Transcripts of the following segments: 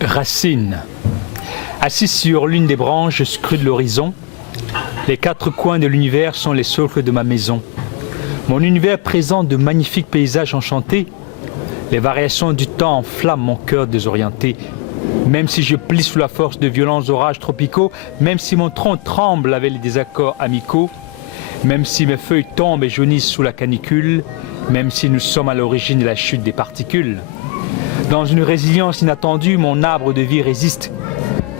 Racine. Assis sur l'une des branches, je scrute l'horizon. Les quatre coins de l'univers sont les socles de ma maison. Mon univers présente de magnifiques paysages enchantés. Les variations du temps enflamment mon cœur désorienté. Même si je plie sous la force de violents orages tropicaux, même si mon tronc tremble avec les désaccords amicaux, même si mes feuilles tombent et jaunissent sous la canicule, même si nous sommes à l'origine de la chute des particules. Dans une résilience inattendue, mon arbre de vie résiste.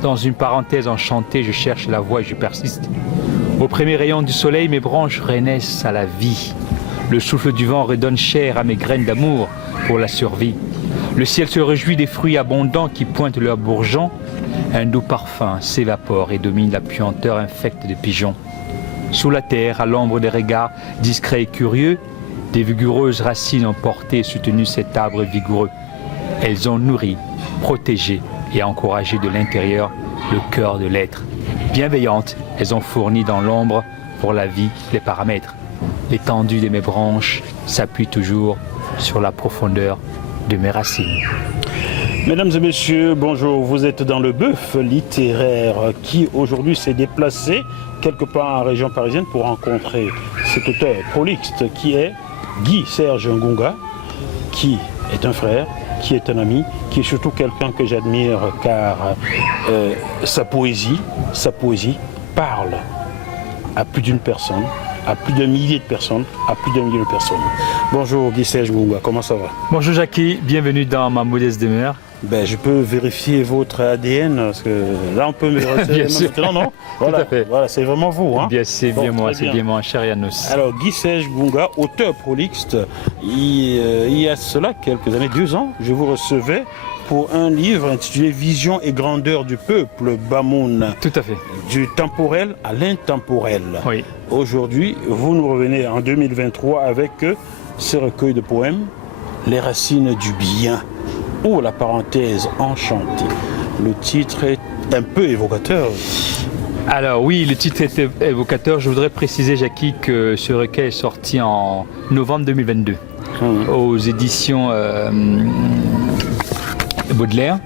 Dans une parenthèse enchantée, je cherche la voie et je persiste. Au premier rayon du soleil, mes branches renaissent à la vie. Le souffle du vent redonne chair à mes graines d'amour pour la survie. Le ciel se réjouit des fruits abondants qui pointent leurs bourgeons. Un doux parfum s'évapore et domine la puanteur infecte de pigeons. Sous la terre, à l'ombre des regards discrets et curieux, des vigoureuses racines ont porté et soutenu cet arbre vigoureux. Elles ont nourri, protégé et encouragé de l'intérieur le cœur de l'être. Bienveillantes, elles ont fourni dans l'ombre pour la vie les paramètres. L'étendue de mes branches s'appuie toujours sur la profondeur de mes racines. Mesdames et messieurs, bonjour. Vous êtes dans le bœuf littéraire qui aujourd'hui s'est déplacé quelque part en région parisienne pour rencontrer cet auteur prolixe qui est Guy Serge Ngunga, qui est un frère, qui est un ami, qui est surtout quelqu'un que j'admire car sa poésie parle à plus d'une personne, à plus d'un millier de personnes, à plus d'un million de personnes. Bonjour Guy Serge Ngunga, comment ça va? Bonjour Jackie, bienvenue dans ma modeste demeure. Je peux vérifier votre ADN, parce que là on peut me bien sûr. maintenant, non? Voilà, tout à fait. Voilà, c'est vraiment vous. Hein? Bien, c'est bien moi, c'est bien moi, cher Yanos. Alors Guy Serge Ngunga, auteur prolixe, il y a cela quelques années, 2 ans, je vous recevais pour un livre intitulé Vision et grandeur du peuple, Bamoun. Tout à fait. Du temporel à l'intemporel. Oui. Aujourd'hui, vous nous revenez en 2023 avec ce recueil de poèmes, Les racines du bien. Oh, la parenthèse enchantée. Le titre est un peu évocateur. Alors oui, le titre est évocateur. Je voudrais préciser, Jackie, que ce recueil est sorti en novembre 2022 aux éditions Baudelaire.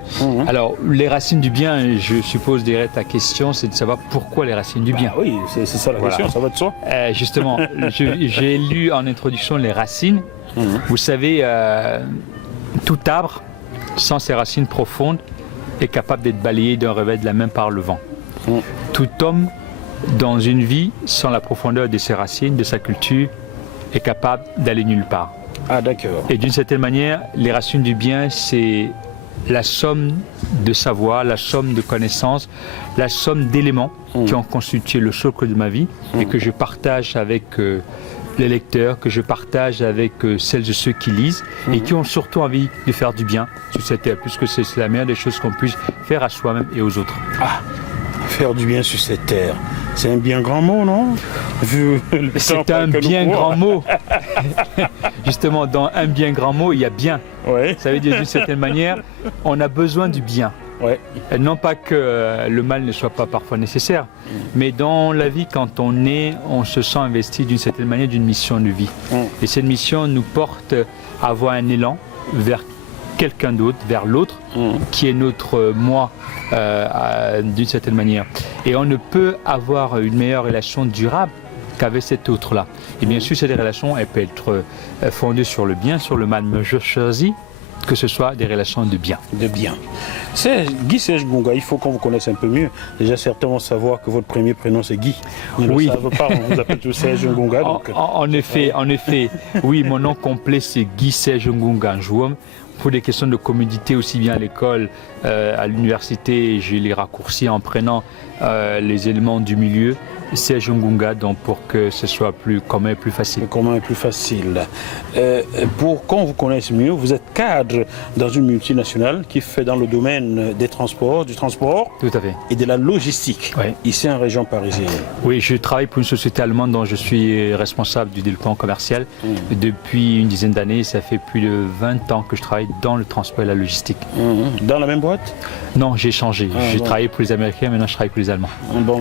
Alors, les racines du bien, je suppose, derrière ta question, c'est de savoir pourquoi les racines du bien. Oui, c'est ça la question, ça va de soi. Justement, j'ai lu en introduction les racines. Vous savez, tout arbre, sans ses racines profondes, est capable d'être balayé d'un revers de la main par le vent. Tout homme, dans une vie, sans la profondeur de ses racines, de sa culture, est capable d'aller nulle part. Ah, d'accord. Et d'une certaine manière, les racines du bien, c'est la somme de savoir, la somme de connaissances, la somme d'éléments qui ont constitué le socle de ma vie et que je partage avec les lecteurs, que je partage avec celles et ceux qui lisent et qui ont surtout envie de faire du bien sur cette terre, puisque c'est la meilleure des choses qu'on puisse faire à soi-même et aux autres. Ah, faire du bien sur cette terre, c'est un bien grand mot, non? C'est un bien grand mot. Justement, dans un bien grand mot, il y a bien. Ouais. Ça veut dire d'une certaine manière, on a besoin du bien. Ouais. Non pas que le mal ne soit pas parfois nécessaire, mais dans la vie, quand on est, on se sent investi d'une certaine manière d'une mission de vie. Et cette mission nous porte à avoir un élan vers quelqu'un d'autre, vers l'autre, qui est notre moi d'une certaine manière. Et on ne peut avoir une meilleure relation durable qu'avec cet autre-là. Et bien sûr, cette relation, elle peut être fondée sur le bien, sur le mal, mais je choisis que ce soit des relations de bien. De bien. C'est Guy Serge Ngunga, il faut qu'on vous connaisse un peu mieux. Déjà, certains vont savoir que votre premier prénom c'est Guy. On ne le savent pas, on vous appelle tous Serge Ngunga. En effet, oui, mon nom complet c'est Guy Serge Ngunga Njouom. Pour des questions de commodité, aussi bien à l'école, à l'université, j'ai les raccourcis en prenant les éléments du milieu. Serge Ngunga, donc pour que ce soit plus commun et plus facile. Commun et plus facile. Pour qu'on vous connaisse mieux, vous êtes cadre dans une multinationale qui fait dans le domaine des transports, du transport. Tout à fait. Et de la logistique, oui. Ici en région parisienne. Oui, je travaille pour une société allemande dont je suis responsable du développement commercial. Depuis une dizaine d'années, ça fait plus de 20 ans que je travaille dans le transport et la logistique. Dans la même boîte? Non, j'ai changé. J'ai travaillé pour les Américains, maintenant je travaille pour les Allemands.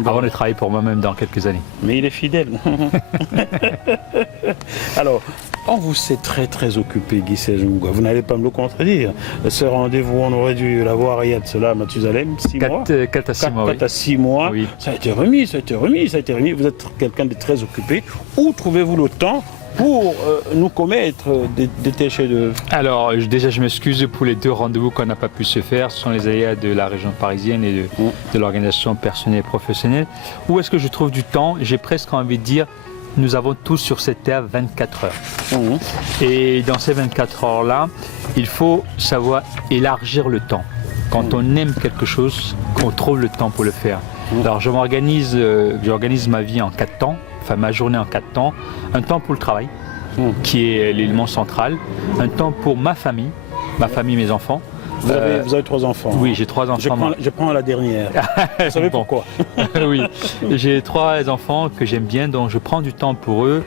Avant de travailler pour moi-même dans quelques années. Mais il est fidèle. Alors, on vous sait très très occupé, Guy Sejunga. Vous n'allez pas me le contredire. Ce rendez-vous, on aurait dû l'avoir il y a de cela, Mathusalem, 6 mois. 4 à 6 mois, 4 à 6 mois. Oui. Ça a été remis. Vous êtes quelqu'un de très occupé. Où trouvez-vous le temps pour nous commettre des tels chefs-d'œuvre? Alors, déjà, je m'excuse pour les 2 rendez-vous qu'on n'a pas pu se faire. Ce sont les aléas de la région parisienne et de l'organisation personnelle et professionnelle. Où est-ce que je trouve du temps? J'ai presque envie de dire, nous avons tous sur cette terre 24 heures. Et dans ces 24 heures-là, il faut savoir élargir le temps. Quand on aime quelque chose, on trouve le temps pour le faire. Alors, j'organise ma vie en 4 temps. Enfin, ma journée en 4 temps, un temps pour le travail, qui est l'élément central, un temps pour ma famille, mes enfants. Vous avez 3 enfants? Oui, j'ai 3 enfants. Je prends la dernière. Vous savez pourquoi? Oui, j'ai 3 enfants que j'aime bien, donc je prends du temps pour eux,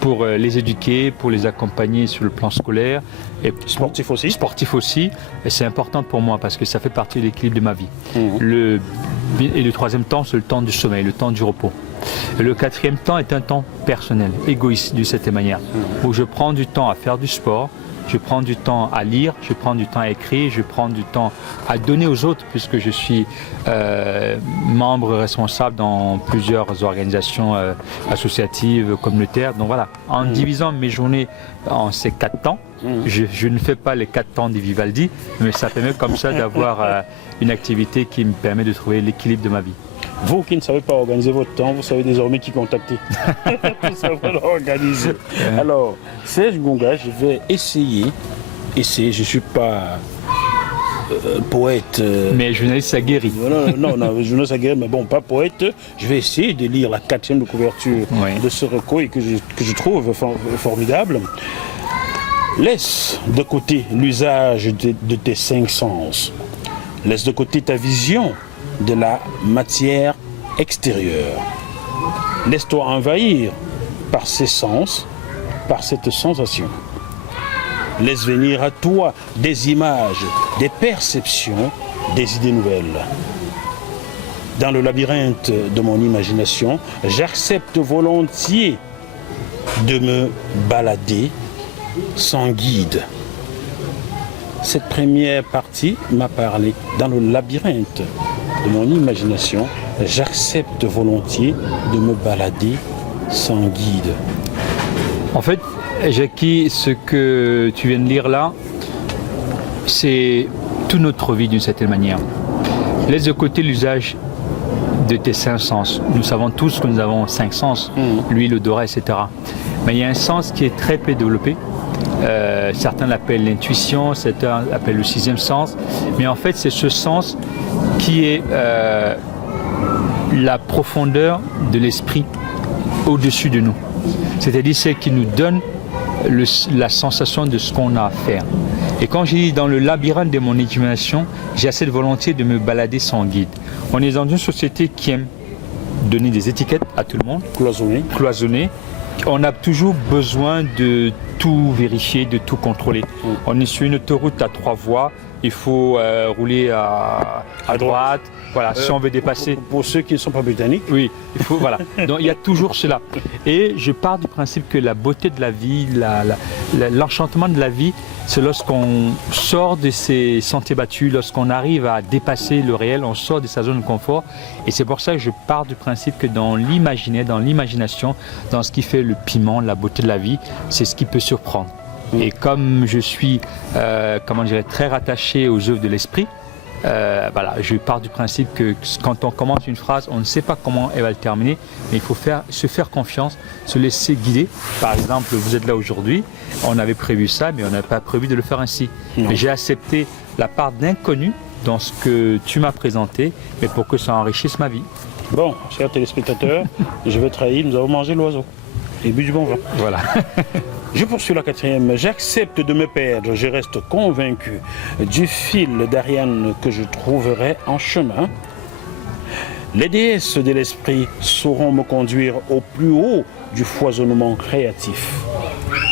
pour les éduquer, pour les accompagner sur le plan scolaire. Et sportif aussi? Sportif aussi, et c'est important pour moi parce que ça fait partie de l'équilibre de ma vie. Et le 3e temps, c'est le temps du sommeil, le temps du repos. Le 4e temps est un temps personnel, égoïste de cette manière, où je prends du temps à faire du sport, je prends du temps à lire, je prends du temps à écrire, je prends du temps à donner aux autres, puisque je suis membre responsable dans plusieurs organisations associatives, communautaires. Donc voilà, en divisant mes journées en ces 4 temps, je ne fais pas les 4 temps des Vivaldi, mais ça permet comme ça d'avoir une activité qui me permet de trouver l'équilibre de ma vie. Vous qui ne savez pas organiser votre temps, vous savez désormais qui contacter. Pour savoir l'organiser. Alors, Serge Gunga, je vais essayer, je ne suis pas poète. Mais journaliste aguerri. Non, journaliste aguerri, mais bon, pas poète. Je vais essayer de lire la 4e de couverture de ce recueil que je trouve formidable. Laisse de côté l'usage de tes 5 sens. Laisse de côté ta vision de la matière extérieure. Laisse-toi envahir par ces sens, par cette sensation. Laisse venir à toi des images, des perceptions, des idées nouvelles. Dans le labyrinthe de mon imagination, j'accepte volontiers de me balader sans guide. Cette première partie m'a parlé dans le labyrinthe de mon imagination. J'accepte volontiers de me balader sans guide. En fait, Jackie, ce que tu viens de lire là, c'est toute notre vie d'une certaine manière. Laisse de côté l'usage de tes 5 sens. Nous savons tous que nous avons 5 sens, l'huile, l'odorat, etc. Mais il y a un sens qui est très peu développé. Certains l'appellent l'intuition, certains l'appellent le 6e sens. Mais en fait, c'est ce sens qui est la profondeur de l'esprit au-dessus de nous. C'est-à-dire celle qui nous donne la sensation de ce qu'on a à faire. Et quand j'ai dit dans le labyrinthe de mon imagination, j'ai assez de volonté de me balader sans guide. On est dans une société qui aime donner des étiquettes à tout le monde. Cloisonner. On a toujours besoin de tout vérifier, de tout contrôler. On est sur une autoroute à 3 voies, il faut rouler à droite. Voilà, si on veut dépasser. Pour ceux qui ne sont pas britanniques. Oui, il faut, voilà. Donc il y a toujours cela. Et je pars du principe que la beauté de la vie, l'enchantement de la vie, c'est lorsqu'on sort de ces sentiers battus, lorsqu'on arrive à dépasser le réel, on sort de sa zone de confort. Et c'est pour ça que je pars du principe que dans l'imaginaire, dans l'imagination, dans ce qui fait le piment, la beauté de la vie, c'est ce qui peut surprendre. Et comme je suis, très rattaché aux œuvres de l'esprit, je pars du principe que quand on commence une phrase, on ne sait pas comment elle va le terminer, mais il faut se faire confiance, se laisser guider. Par exemple, vous êtes là aujourd'hui, on avait prévu ça, mais on n'avait pas prévu de le faire ainsi. J'ai accepté la part d'inconnu dans ce que tu m'as présenté, mais pour que ça enrichisse ma vie. Bon, chers téléspectateurs, je vais trahir, nous avons mangé l'oiseau et bu du bon vin. Voilà. Je poursuis la 4e. J'accepte de me perdre. Je reste convaincu du fil d'Ariane que je trouverai en chemin. Les déesses de l'esprit sauront me conduire au plus haut du foisonnement créatif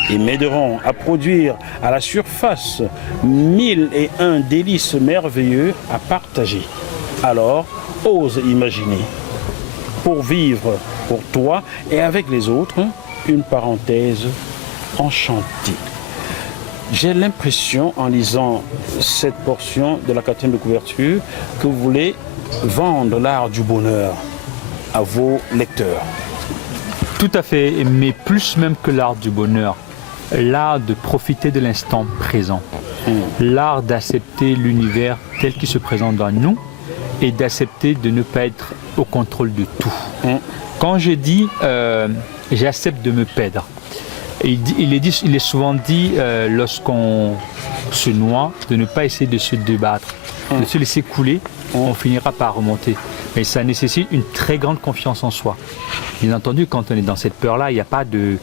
et m'aideront à produire à la surface 1001 délices merveilleux à partager. Alors, ose imaginer. Pour vivre pour toi et avec les autres, une parenthèse enchantée. J'ai l'impression, en lisant cette portion de la quatrième de couverture, que vous voulez vendre l'art du bonheur à vos lecteurs. Tout à fait, mais plus même que l'art du bonheur, l'art de profiter de l'instant présent, l'art d'accepter l'univers tel qu'il se présente dans nous et d'accepter de ne pas être au contrôle de tout. Quand je dis j'accepte de me perdre, il est souvent dit lorsqu'on se noie de ne pas essayer de se débattre, de se laisser couler, on finira par remonter. Mais ça nécessite une très grande confiance en soi. Bien entendu, quand on est dans cette peur-là, il n'y a pas de...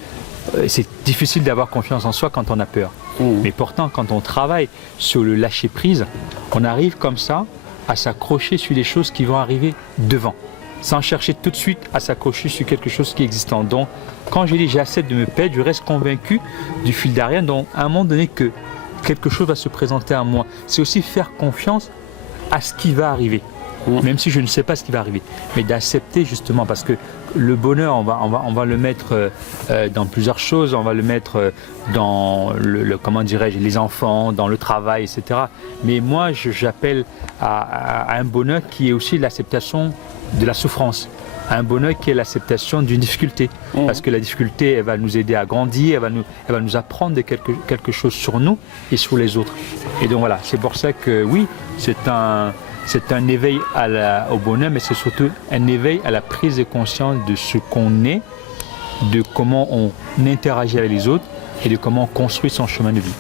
c'est difficile d'avoir confiance en soi quand on a peur. Mais pourtant, quand on travaille sur le lâcher-prise, on arrive comme ça à s'accrocher sur les choses qui vont arriver devant, sans chercher tout de suite à s'accrocher sur quelque chose qui est existant. Donc, quand je dis j'accepte de me perdre, je reste convaincu du fil d'Ariane, donc à un moment donné que quelque chose va se présenter à moi. C'est aussi faire confiance à ce qui va arriver. Même si je ne sais pas ce qui va arriver, mais d'accepter justement, parce que le bonheur, on va le mettre dans plusieurs choses, on va le mettre dans comment dirais-je, les enfants, dans le travail, etc. Mais moi, j'appelle à un bonheur qui est aussi l'acceptation de la souffrance, un bonheur qui est l'acceptation d'une difficulté, parce que la difficulté, elle va nous aider à grandir, elle va nous apprendre quelque chose sur nous et sur les autres. Et donc voilà, c'est pour ça que oui, c'est un éveil au bonheur, mais c'est surtout un éveil à la prise de conscience de ce qu'on est, de comment on interagit avec les autres et de comment on construit son chemin de vie.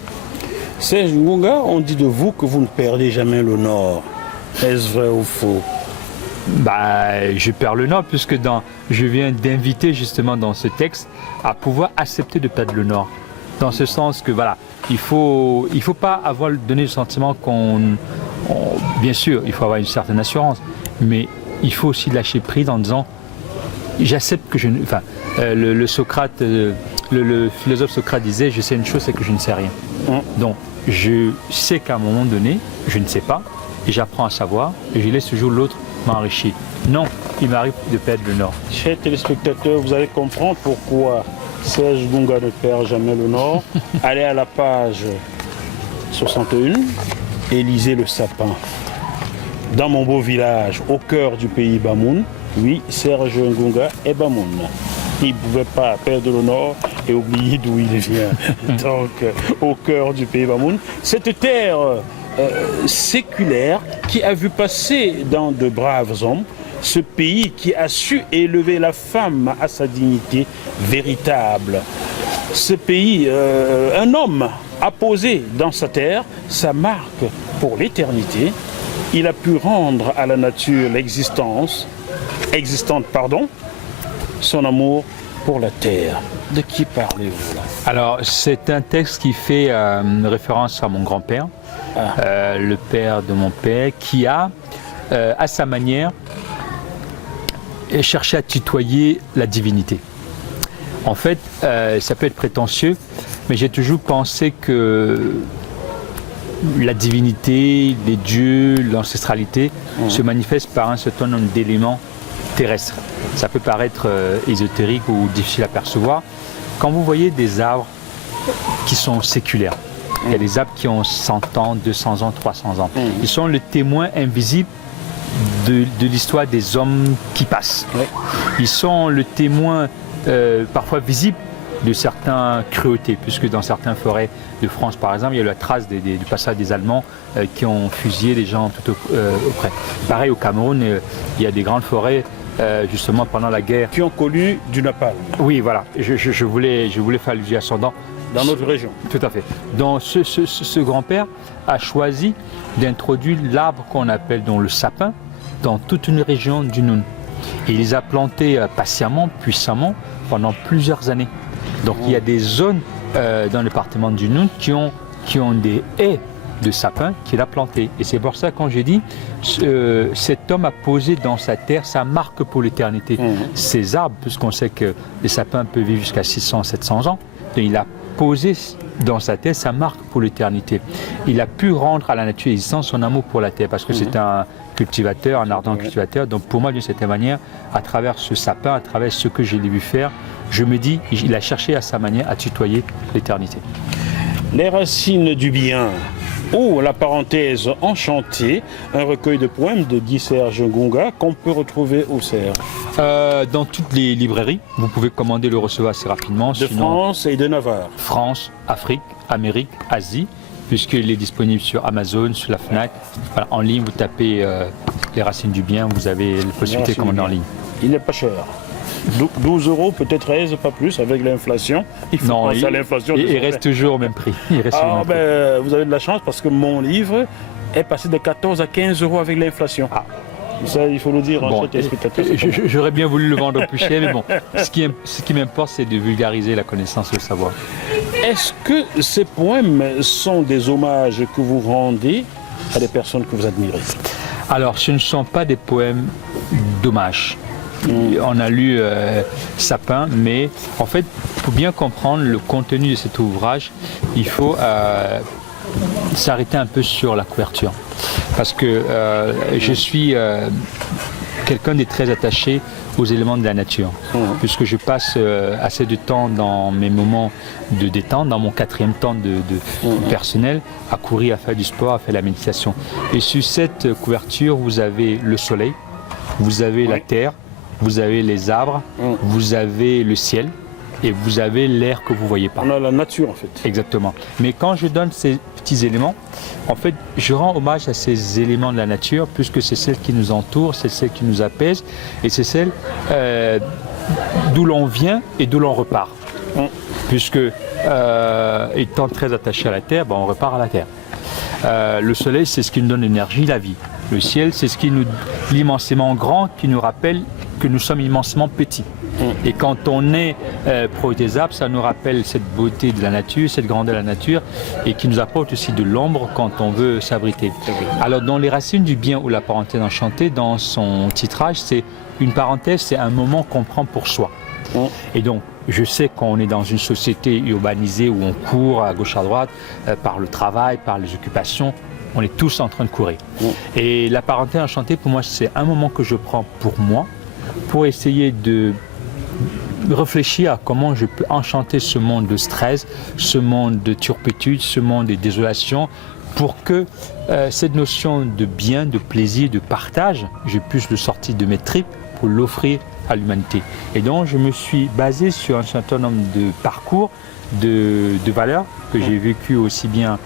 Serge Ngunga, on dit de vous que vous ne perdez jamais le nord. Est-ce vrai ou faux? Je perds le nord puisque je viens d'inviter justement dans ce texte à pouvoir accepter de perdre le nord. Dans ce sens que voilà, il faut pas donner le sentiment bien sûr, il faut avoir une certaine assurance, mais il faut aussi lâcher prise en disant j'accepte que le philosophe Socrate disait je sais une chose, c'est que je ne sais rien. Donc je sais qu'à un moment donné, je ne sais pas, et j'apprends à savoir, et je laisse toujours l'autre m'enrichir. Non, il m'arrive de perdre le nord. Chers téléspectateurs, vous allez comprendre pourquoi Serge Ngunga ne perd jamais le nord. Allez à la page 61 et lisez le sapin. Dans mon beau village, au cœur du pays Bamoun, oui, Serge Ngunga est Bamoun. Il ne pouvait pas perdre le nord et oublier d'où il vient. Donc, au cœur du pays Bamoun, cette terre séculaire qui a vu passer dans de braves hommes, ce pays qui a su élever la femme à sa dignité véritable. Ce pays, un homme a posé dans sa terre sa marque pour l'éternité. Il a pu rendre à la nature existante, son amour pour la terre. De qui parlez-vous là? Alors, c'est un texte qui fait référence à mon grand-père, le père de mon père, qui a, à sa manière, cherché à tutoyer la divinité. En fait, ça peut être prétentieux, mais j'ai toujours pensé que la divinité, les dieux, l'ancestralité se manifestent par un certain nombre d'éléments terrestres. Ça peut paraître ésotérique ou difficile à percevoir. Quand vous voyez des arbres qui sont séculaires, il y a des arbres qui ont 100 ans, 200 ans, 300 ans. Ils sont le témoin invisible de l'histoire des hommes qui passent. Ils sont le témoin parfois visible de certaines cruautés, puisque dans certaines forêts de France, par exemple, il y a la trace du passage des Allemands qui ont fusillé les gens tout auprès. Pareil au Cameroun, il y a des grandes forêts justement pendant la guerre. Qui ont connu du napalm. Oui, voilà. Je voulais faire allusion à son nom. Dans notre région. Tout à fait. Donc ce grand-père a choisi d'introduire l'arbre qu'on appelle donc le sapin dans toute une région du Noun. Et il les a plantés patiemment, puissamment, pendant plusieurs années. Donc il y a des zones dans le département du Noun qui ont des haies de sapins qu'il a plantés. Et c'est pour ça quand j'ai dit, cet homme a posé dans sa terre sa marque pour l'éternité. Ces arbres, puisqu'on sait que les sapins peuvent vivre jusqu'à 600, 700 ans, donc il a posé dans sa terre sa marque pour l'éternité. Il a pu rendre à la nature existante son amour pour la terre, parce que c'est cultivateur, un ardent cultivateur. Donc pour moi, d'une certaine manière, à travers ce sapin, à travers ce que j'ai vu faire, je me dis, il a cherché à sa manière à tutoyer l'éternité. Les racines du bien ou la parenthèse enchantée, un recueil de poèmes de Guy Serge Ngonga qu'on peut retrouver au Serge. Dans toutes les librairies, vous pouvez commander, le recevoir assez rapidement. De France et de Navarre. France, Afrique, Amérique, Asie, puisqu'il est disponible sur Amazon, sur la Fnac. Voilà, en ligne, vous tapez les racines du bien, vous avez la possibilité de commander en ligne. Il n'est pas cher. 12 euros, peut-être 13, pas plus, avec l'inflation. Il faut penser à l'inflation. Il reste toujours au même prix. Vous avez de la chance parce que mon livre est passé de 14 à 15 euros avec l'inflation. Ça, il faut le dire. Bon, j'aurais bien voulu le vendre plus cher, mais bon, ce qui m'importe, c'est de vulgariser la connaissance et le savoir. Est-ce que ces poèmes sont des hommages que vous rendez à des personnes que vous admirez? Alors, ce ne sont pas des poèmes d'hommage. On a lu Sapin, mais en fait, pour bien comprendre le contenu de cet ouvrage, il faut s'arrêter un peu sur la couverture. Parce que je suis quelqu'un de très attaché aux éléments de la nature, puisque je passe assez de temps dans mes moments de détente, dans mon 4e temps de personnel, à courir, à faire du sport, à faire la méditation. Et sur cette couverture, vous avez le soleil, vous avez la terre, vous avez les arbres, vous avez le ciel et vous avez l'air que vous ne voyez pas. On a la nature en fait. Exactement. Mais quand je donne ces petits éléments, en fait, je rends hommage à ces éléments de la nature puisque c'est celle qui nous entoure, c'est celle qui nous apaise et c'est celle d'où l'on vient et d'où l'on repart. Puisque étant très attaché à la terre, on repart à la terre. Le soleil, c'est ce qui nous donne l'énergie, la vie. Le ciel, c'est ce qui nous l'immensément grand, qui nous rappelle que nous sommes immensément petits. Et quand on est proche des arbres, ça nous rappelle cette beauté de la nature, cette grandeur de la nature, et qui nous apporte aussi de l'ombre quand on veut s'abriter. Alors dans les racines du bien ou la parenthèse enchantée, dans son titrage, c'est une parenthèse, c'est un moment qu'on prend pour soi. Et donc, je sais qu'on est dans une société urbanisée où on court à gauche à droite par le travail, par les occupations. On est tous en train de courir. Et la parenthèse enchantée, pour moi, c'est un moment que je prends pour moi, pour essayer de réfléchir à comment je peux enchanter ce monde de stress, ce monde de turpitude, ce monde de désolation, pour que cette notion de bien, de plaisir, de partage, je puisse le sortir de mes tripes pour l'offrir à l'humanité. Et donc, je me suis basé sur un certain nombre de parcours, de valeurs que j'ai vécu aussi bien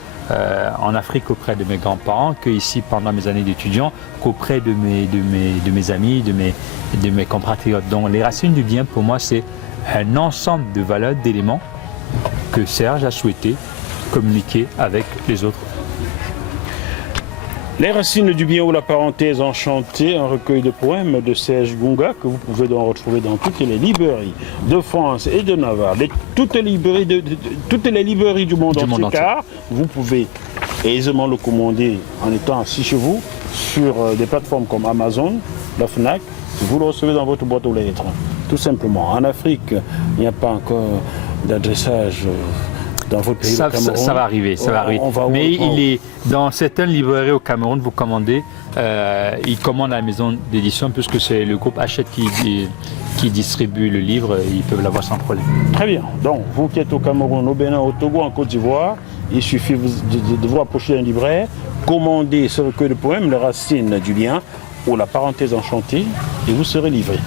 en Afrique auprès de mes grands-parents qu'ici pendant mes années d'étudiant, qu'auprès de mes amis, de mes compatriotes. Donc les racines du bien pour moi c'est un ensemble de valeurs, d'éléments que Serge a souhaité communiquer avec les autres. Les racines du bien ou la parenthèse enchantée, un recueil de poèmes de Serge Ngonga que vous pouvez donc retrouver dans toutes les librairies de France et de Navarre, toutes les librairies du monde entier, car vous pouvez aisément le commander en étant assis chez vous sur des plateformes comme Amazon, la Fnac, vous le recevez dans votre boîte aux lettres, tout simplement. En Afrique, il n'y a pas encore d'adressage dans votre pays, ça va arriver, ça va arriver. Mais il est dans certaines librairies au Cameroun, vous commandez, ils commandent à la maison d'édition puisque c'est le groupe Hachette qui distribue le livre, ils peuvent l'avoir sans problème. Très bien. Donc, vous qui êtes au Cameroun, au Bénin, au Togo, en Côte d'Ivoire, il suffit de vous approcher d'un libraire, commander ce recueil de poèmes, Les Racines du Bien, ou La Parenthèse enchantée, et vous serez livré.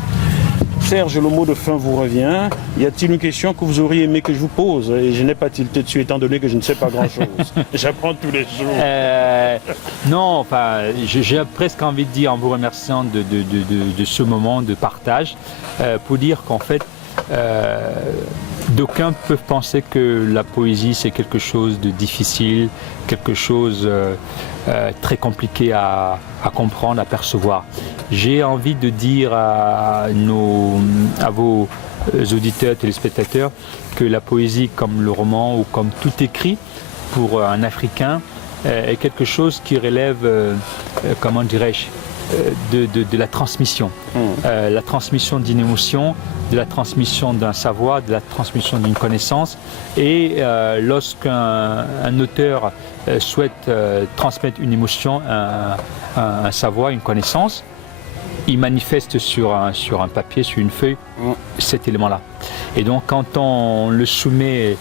Serge, le mot de fin vous revient. Y a-t-il une question que vous auriez aimé que je vous pose? Et je n'ai pas tilté dessus étant donné que je ne sais pas grand-chose. J'apprends tous les jours. Non, enfin, j'ai presque envie de dire en vous remerciant de ce moment de partage, pour dire qu'en fait, d'aucuns peuvent penser que la poésie c'est quelque chose de difficile, quelque chose très compliqué à comprendre, à percevoir. J'ai envie de dire à vos auditeurs, téléspectateurs, que la poésie comme le roman ou comme tout écrit pour un Africain est quelque chose qui relève, comment dirais-je, de la transmission. La transmission d'une émotion de la transmission d'un savoir, de la transmission d'une connaissance. Et lorsqu'un auteur souhaite transmettre une émotion, un savoir, une connaissance, il manifeste sur un papier, sur une feuille, cet élément-là. Et donc quand on le soumet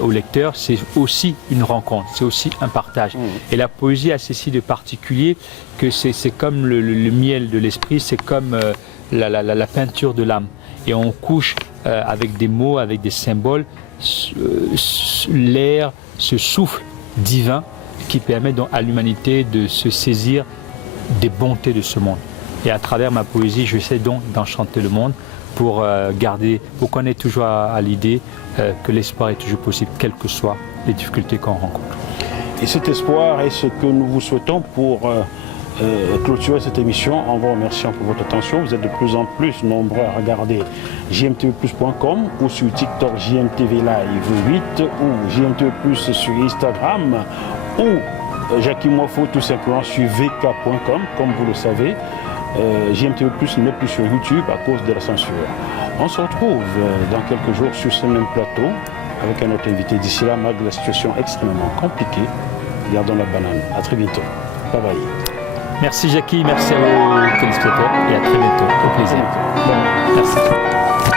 au lecteur, c'est aussi une rencontre, c'est aussi un partage. Et la poésie a ceci de particulier que c'est comme le miel de l'esprit, c'est comme la peinture de l'âme. Et on couche avec des mots, avec des symboles, l'air, ce souffle divin qui permet donc à l'humanité de se saisir des bontés de ce monde. Et à travers ma poésie, j'essaie donc d'enchanter le monde pour qu'on ait toujours à l'idée que l'espoir est toujours possible, quelles que soient les difficultés qu'on rencontre. Et cet espoir est ce que nous vous souhaitons pour clôturer cette émission en vous remerciant pour votre attention. Vous êtes de plus en plus nombreux à regarder jmtvplus.com ou sur TikTok JMTV Live 8 ou JMTV sur Instagram ou Jackie Mofo tout simplement sur vk.com comme vous le savez. JMTV Plus n'est plus sur YouTube à cause de la censure. On se retrouve dans quelques jours sur ce même plateau avec un autre invité. D'ici là, malgré la situation extrêmement compliquée, gardons la banane. À très bientôt. Bye bye. Merci Jackie, merci à vos téléspectateurs et à très bientôt. Au plaisir. Merci.